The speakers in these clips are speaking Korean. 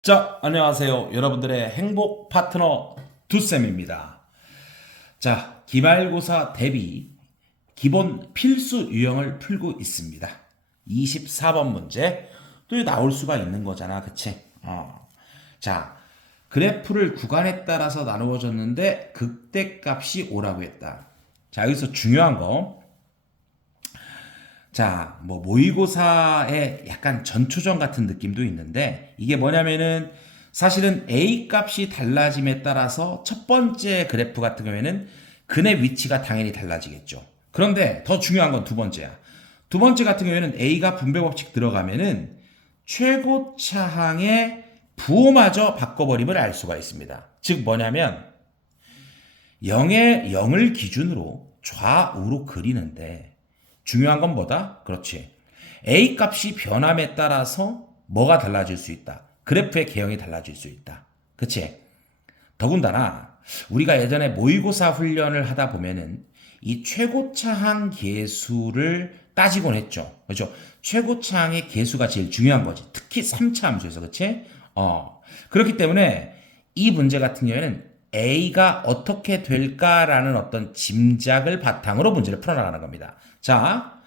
자, 안녕하세요. 여러분들의 행복 파트너 두쌤입니다. 자, 기말고사 대비 기본 필수 유형을 풀고 있습니다. 24번 문제. 또 나올 수가 있는 거잖아. 그치? 자, 그래프를 구간에 따라서 나누어졌는데 극대값이 오라고 했다. 자, 여기서 중요한 거. 자, 뭐 모의고사의 약간 전초전 같은 느낌도 있는데 이게 뭐냐면은 사실은 A 값이 달라짐에 따라서 첫 번째 그래프 같은 경우에는 근의 위치가 당연히 달라지겠죠. 그런데 더 중요한 건 두 번째야. 두 번째 같은 경우에는 A가 분배 법칙 들어가면은 최고차항의 부호마저 바꿔버림을 알 수가 있습니다. 즉 뭐냐면 0을 기준으로 좌우로 그리는데 중요한 건 뭐다? 그렇지. A 값이 변함에 따라서 뭐가 달라질 수 있다. 그래프의 개형이 달라질 수 있다. 그치? 더군다나 우리가 예전에 모의고사 훈련을 하다 보면은 이 최고차항 계수를 따지곤 했죠. 그렇죠? 최고차항의 계수가 제일 중요한 거지. 특히 3차 함수에서. 그치? 그렇기 때문에 이 문제 같은 경우에는 A가 어떻게 될까라는 어떤 짐작을 바탕으로 문제를 풀어나가는 겁니다. 자,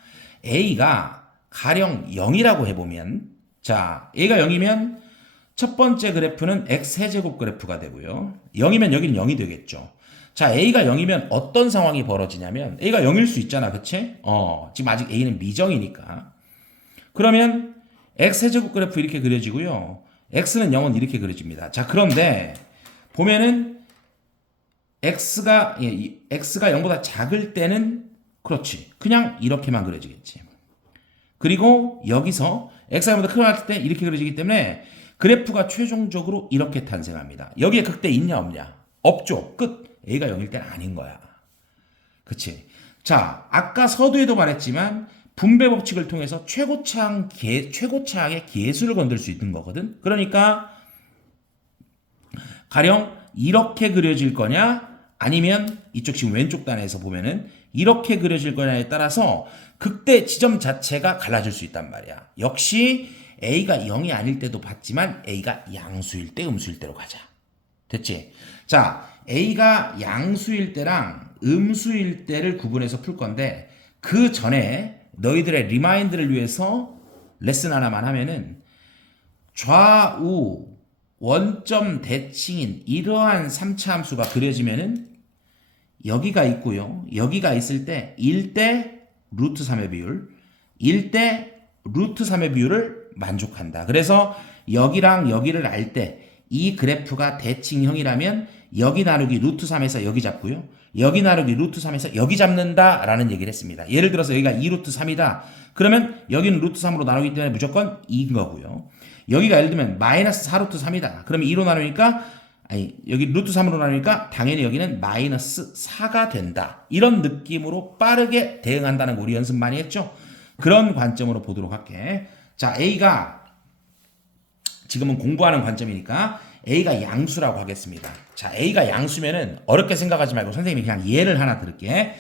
A가 가령 0이라고 해보면, 자, A가 0이면 첫 번째 그래프는 X세제곱 그래프가 되고요. 0이면 여기는 0이 되겠죠. 자, A가 0이면 어떤 상황이 벌어지냐면, A가 0일 수 있잖아, 그치? 지금 아직 A는 미정이니까. 그러면 X세제곱 그래프 이렇게 그려지고요. X는 0은 이렇게 그려집니다. 자, 그런데 보면은 X가 0보다 작을 때는 그렇지. 그냥 이렇게만 그려지겠지. 그리고 여기서 X가 0보다 크게 때 이렇게 그려지기 때문에 그래프가 최종적으로 이렇게 탄생합니다. 여기에 극대 있냐 없냐? 없죠. 끝. A가 0일 때는 아닌 거야. 그치? 자, 아까 서두에도 말했지만 분배 법칙을 통해서 최고차항의 계수를 건들 수 있는 거거든. 그러니까 가령 이렇게 그려질 거냐 아니면 이쪽 지금 왼쪽 단에서 보면은 이렇게 그려질 거냐에 따라서 극대 지점 자체가 갈라질 수 있단 말이야. 역시 A가 0이 아닐 때도 봤지만 A가 양수일 때 음수일 때로 가자. 됐지? 자, A가 양수일 때랑 음수일 때를 구분해서 풀 건데 그 전에 너희들의 리마인드를 위해서 레슨 하나만 하면은 좌우 원점 대칭인 이러한 3차 함수가 그려지면은 여기가 있고요. 여기가 있을 때 1대 루트 3의 비율, 1대 루트 3의 비율을 만족한다. 그래서 여기랑 여기를 알 때 이 그래프가 대칭형이라면 여기 나누기 루트 3에서 여기 잡고요. 여기 나누기 루트 3에서 여기 잡는다라는 얘기를 했습니다. 예를 들어서 여기가 2루트 3이다. 그러면 여기는 루트 3으로 나누기 때문에 무조건 2인 거고요. 여기가 예를 들면 마이너스 4루트 3이다. 그러면 2로 나누니까 여기 루트 3으로 나누니까 당연히 여기는 마이너스 4가 된다. 이런 느낌으로 빠르게 대응한다는 거 우리 연습 많이 했죠? 그런 관점으로 보도록 할게. 자, A가 지금은 공부하는 관점이니까 A가 양수라고 하겠습니다. 자, A가 양수면은 어렵게 생각하지 말고 선생님이 그냥 예를 하나 들을게.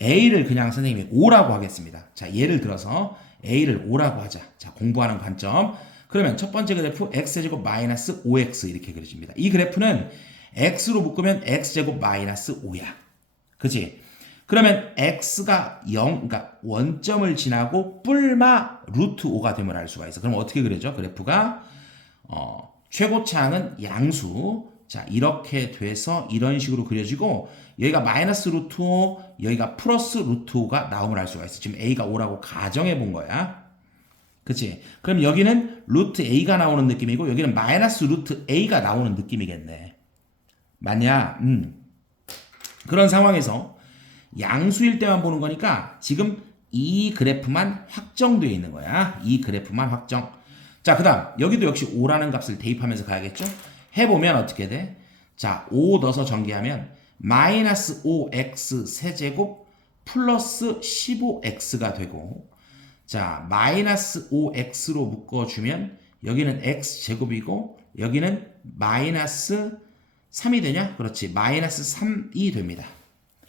A를 그냥 선생님이 5라고 하겠습니다. 자, 예를 들어서 A를 5라고 하자. 자, 공부하는 관점. 그러면 첫 번째 그래프 x제곱 마이너스 5x 이렇게 그려집니다. 이 그래프는 x로 묶으면 x제곱 마이너스 5야. 그치? 그러면 x가 0, 그러니까 원점을 지나고 뿔마 루트 5가 되면 알 수가 있어. 그럼 어떻게 그려져? 그래프가 최고차항은 양수. 자, 이렇게 돼서 이런 식으로 그려지고 여기가 마이너스 루트 5, 여기가 플러스 루트 5가 나오면 알 수가 있어. 지금 a가 5라고 가정해 본 거야. 그치? 그럼 여기는 루트 a가 나오는 느낌이고 여기는 마이너스 루트 a가 나오는 느낌이겠네. 맞냐? 그런 상황에서 양수일 때만 보는 거니까 지금 이 그래프만 확정되어 있는 거야. 이 그래프만 확정. 자, 그 다음 여기도 역시 5라는 값을 대입하면서 가야겠죠? 해보면 어떻게 돼? 자, 5 넣어서 전개하면 마이너스 5x 세제곱 플러스 15x가 되고 자, 마이너스 5x로 묶어주면 여기는 x제곱이고 여기는 마이너스 3이 되냐? 그렇지. 마이너스 3이 됩니다.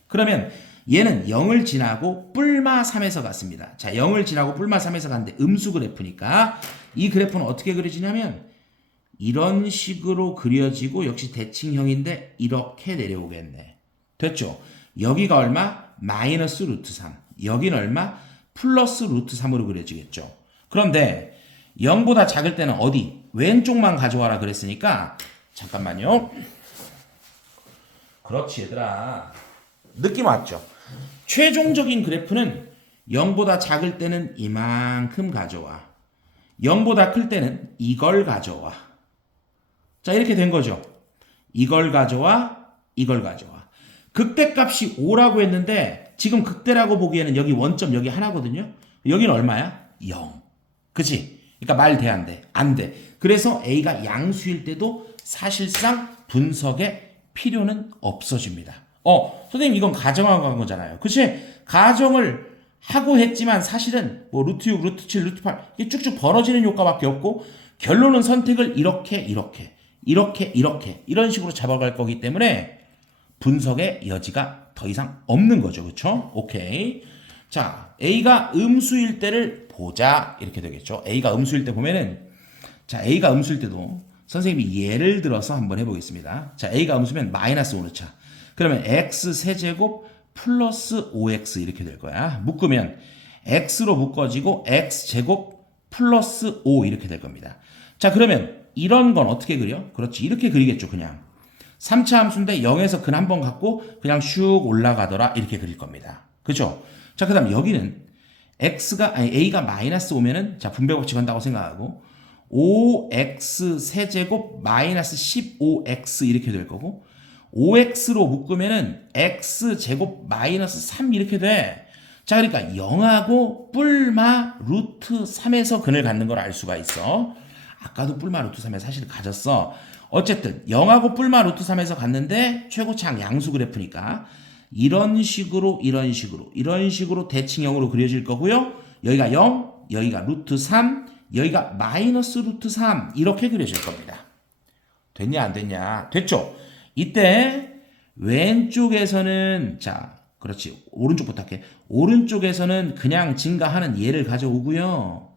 그러면 얘는 0을 지나고 뿔마 3에서 갔습니다. 자, 0을 지나고 뿔마 3에서 갔는데 음수 그래프니까 이 그래프는 어떻게 그려지냐면 이런 식으로 그려지고 역시 대칭형인데 이렇게 내려오겠네. 됐죠? 여기가 얼마? 마이너스 루트 3. 여기는 얼마? 플러스 루트 3으로 그려지겠죠. 그런데 0보다 작을 때는 어디? 왼쪽만 가져와라 그랬으니까 잠깐만요. 그렇지 얘들아. 느낌 왔죠? 최종적인 그래프는 0보다 작을 때는 이만큼 가져와. 0보다 클 때는 이걸 가져와. 자, 이렇게 된 거죠. 이걸 가져와, 이걸 가져와. 극대값이 5라고 했는데 지금 극대라고 보기에는 여기 원점 여기 하나거든요. 여기는 얼마야? 0. 그치? 그러니까 말 돼, 안 돼? 안 돼. 그래서 A가 양수일 때도 사실상 분석에 필요는 없어집니다. 선생님 이건 가정하고 한 거잖아요. 그치? 가정을 하고 했지만 사실은 뭐 루트 6, 루트 7, 루트 8 이게 쭉쭉 벌어지는 효과밖에 없고 결론은 선택을 이렇게 이런 식으로 잡아갈 거기 때문에 분석의 여지가 더 이상 없는 거죠. 그쵸? 오케이. 자, A가 음수일 때를 보자. 이렇게 되겠죠. A가 음수일 때 보면은 자, A가 음수일 때도 선생님이 예를 들어서 한번 해보겠습니다. 자, A가 음수면 마이너스 5 넣자. 그러면 x 세제곱 플러스 5x 이렇게 될 거야. 묶으면 x로 묶어지고 x제곱 플러스 5 이렇게 될 겁니다. 자, 그러면 이런 건 어떻게 그려? 그렇지. 이렇게 그리겠죠. 그냥 3차 함수인데 0에서 근 한 번 갖고 그냥 슉 올라가더라. 이렇게 그릴 겁니다. 그죠? 자, 그 다음 여기는 A가 마이너스 5면은 자, 분배 법칙 한다고 생각하고 5x 세제곱 마이너스 15x 이렇게 될 거고 5x로 묶으면은 x제곱 마이너스 3 이렇게 돼. 자, 그러니까 0하고 뿔마 루트 3에서 근을 갖는 걸 알 수가 있어. 아까도 뿔마 루트 3에서 사실 가졌어. 어쨌든 0하고 뿔마 루트 3에서 갔는데 최고차항 양수 그래프니까 이런 식으로 대칭형으로 그려질 거고요. 여기가 0, 여기가 루트 3, 여기가 마이너스 루트 3 이렇게 그려질 겁니다. 됐냐 안 됐냐? 됐죠? 이때 왼쪽에서는 자, 그렇지. 오른쪽부터 할게. 오른쪽에서는 그냥 증가하는 예를 가져오고요.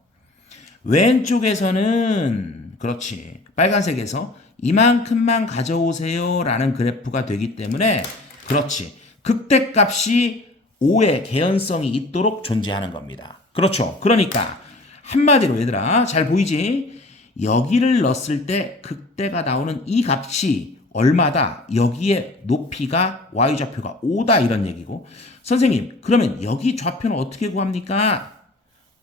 왼쪽에서는 그렇지. 빨간색에서 이만큼만 가져오세요 라는 그래프가 되기 때문에 그렇지. 극대값이 5의 개연성이 있도록 존재하는 겁니다. 그렇죠. 그러니까 한마디로 얘들아 잘 보이지? 여기를 넣었을 때 극대가 나오는 이 값이 얼마다? 여기에 높이가 y좌표가 5다 이런 얘기고 선생님 그러면 여기 좌표는 어떻게 구합니까?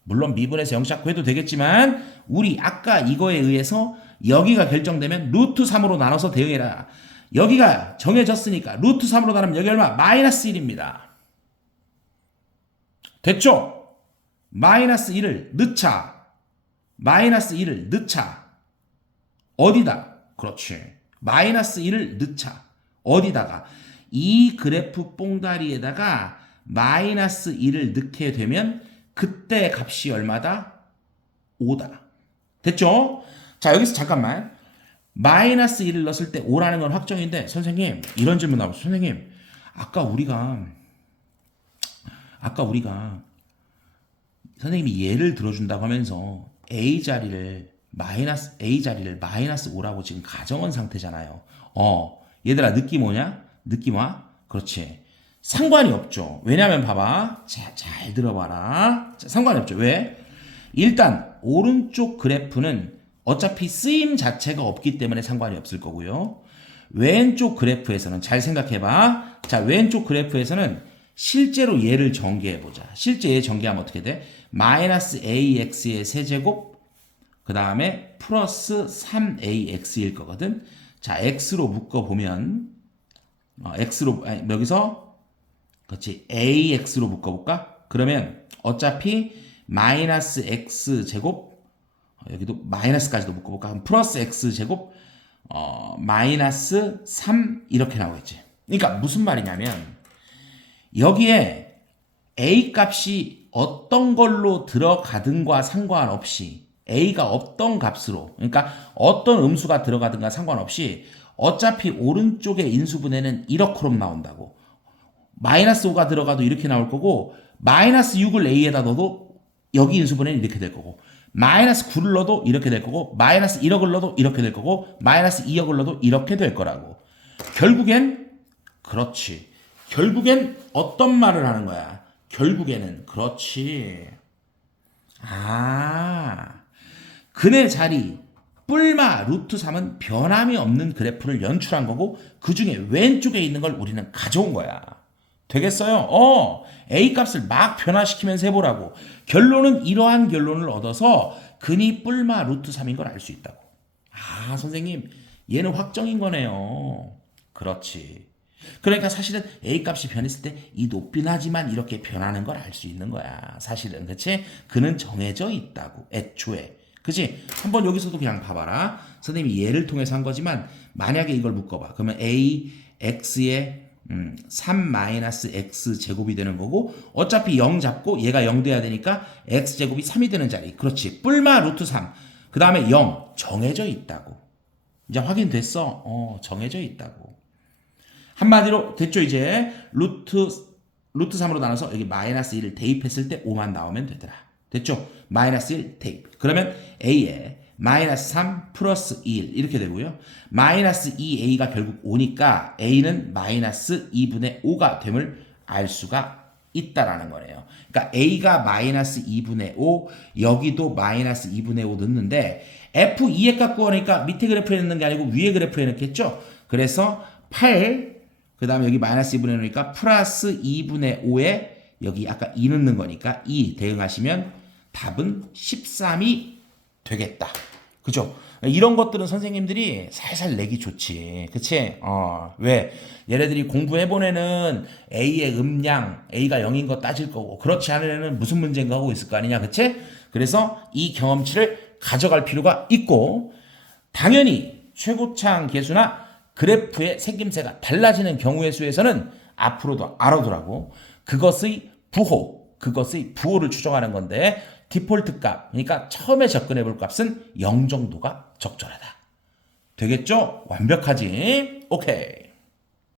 물론 미분에서 영작 구해도 되겠지만 우리 아까 이거에 의해서 여기가 결정되면 루트 3으로 나눠서 대응해라. 여기가 정해졌으니까 루트 3으로 나누면 여기 얼마? 마이너스 1입니다. 됐죠? 마이너스 1을 넣자. 마이너스 1을 넣자. 어디다? 그렇지. 마이너스 1을 넣자. 어디다가? 이 그래프 뽕다리에다가 마이너스 1을 넣게 되면 그때 값이 얼마다? 5다. 됐죠? 자, 여기서 잠깐만. 마이너스 1을 넣었을 때 5라는 건 확정인데 선생님 이런 질문 나오죠. 선생님 아까 우리가 선생님이 예를 들어준다고 하면서 A자리를 마이너스 5라고 지금 가정한 상태잖아요. 얘들아 느낌 오냐? 느낌 와? 그렇지. 상관이 없죠. 왜냐면 봐봐. 자, 잘 들어봐라. 자, 상관이 없죠. 왜? 일단 오른쪽 그래프는 어차피 쓰임 자체가 없기 때문에 상관이 없을 거고요. 왼쪽 그래프에서는 잘 생각해봐. 자, 왼쪽 그래프에서는 실제로 얘를 전개해보자. 실제 얘 전개하면 어떻게 돼? 마이너스 ax의 세제곱 그 다음에 플러스 3ax일 거거든. 자, x로 묶어보면 여기서 그렇지 ax로 묶어볼까? 그러면 어차피 마이너스 x제곱 여기도 마이너스까지도 묶어볼까? 그럼 플러스 x제곱 마이너스 3 이렇게 나오겠지. 그러니까 무슨 말이냐면 여기에 a 값이 어떤 걸로 들어가든가 상관없이 a가 어떤 값으로 그러니까 어떤 음수가 들어가든가 상관없이 어차피 오른쪽의 인수분해는 이렇게 나온다고. 마이너스 5가 들어가도 이렇게 나올 거고 마이너스 6을 a에다 넣어도 여기 인수분해는 이렇게 될 거고 마이너스 9를 넣어도 이렇게 될 거고 마이너스 1억을 넣어도 이렇게 될 거고 마이너스 2억을 넣어도 이렇게 될 거라고. 결국엔 그렇지. 결국엔 어떤 말을 하는 거야? 결국에는 그렇지. 근의 자리 뿔마 루트 3은 변함이 없는 그래프를 연출한 거고 그 중에 왼쪽에 있는 걸 우리는 가져온 거야. 되겠어요? A 값을 막 변화시키면서 해보라고. 결론은 이러한 결론을 얻어서 근이 뿔마 루트 3인 걸 알 수 있다고. 선생님 얘는 확정인 거네요. 그렇지. 그러니까 사실은 A 값이 변했을 때 이 높이나지만 이렇게 변하는 걸 알 수 있는 거야. 사실은. 그치? 그는 정해져 있다고. 애초에. 그치? 한번 여기서도 그냥 봐봐라. 선생님이 예를 통해서 한 거지만 만약에 이걸 묶어봐. 그러면 A, X에 3-X 제곱이 되는 거고 어차피 0 잡고 얘가 0 돼야 되니까 X 제곱이 3이 되는 자리. 그렇지. 뿔마 루트 3. 그 다음에 0. 정해져 있다고. 이제 확인됐어? 정해져 있다고. 한마디로 됐죠 이제. 루트 3으로 나눠서 여기 마이너스 1을 대입했을 때 5만 나오면 되더라. 됐죠? 마이너스 1 대입. 그러면 A에 마이너스 3 플러스 1 이렇게 되고요. 마이너스 2A가 결국 5니까 A는 마이너스 2분의 5가 됨을 알 수가 있다라는 거네요. 그러니까 A가 마이너스 2분의 5 여기도 마이너스 2분의 5 넣는데 F2의 값 구하니까 밑에 그래프에 넣는 게 아니고 위에 그래프에 넣겠죠. 그래서 8 그 다음에 여기 마이너스 2분의 5니까 플러스 2분의 5에 여기 아까 2 넣는 거니까 2 대응하시면 답은 13이 되겠다. 그죠? 이런 것들은 선생님들이 살살 내기 좋지. 그치? 왜? 얘네들이 공부해본 애는 A의 음량, A가 0인 거 따질 거고, 그렇지 않은 애는 무슨 문제인가 하고 있을 거 아니냐. 그치? 그래서 이 경험치를 가져갈 필요가 있고, 당연히 최고창 계수나 그래프의 생김새가 달라지는 경우의 수에서는 앞으로도 알아두라고. 그것의 부호를 추정하는 건데 디폴트 값, 그러니까 처음에 접근해 볼 값은 0 정도가 적절하다. 되겠죠? 완벽하지? 오케이.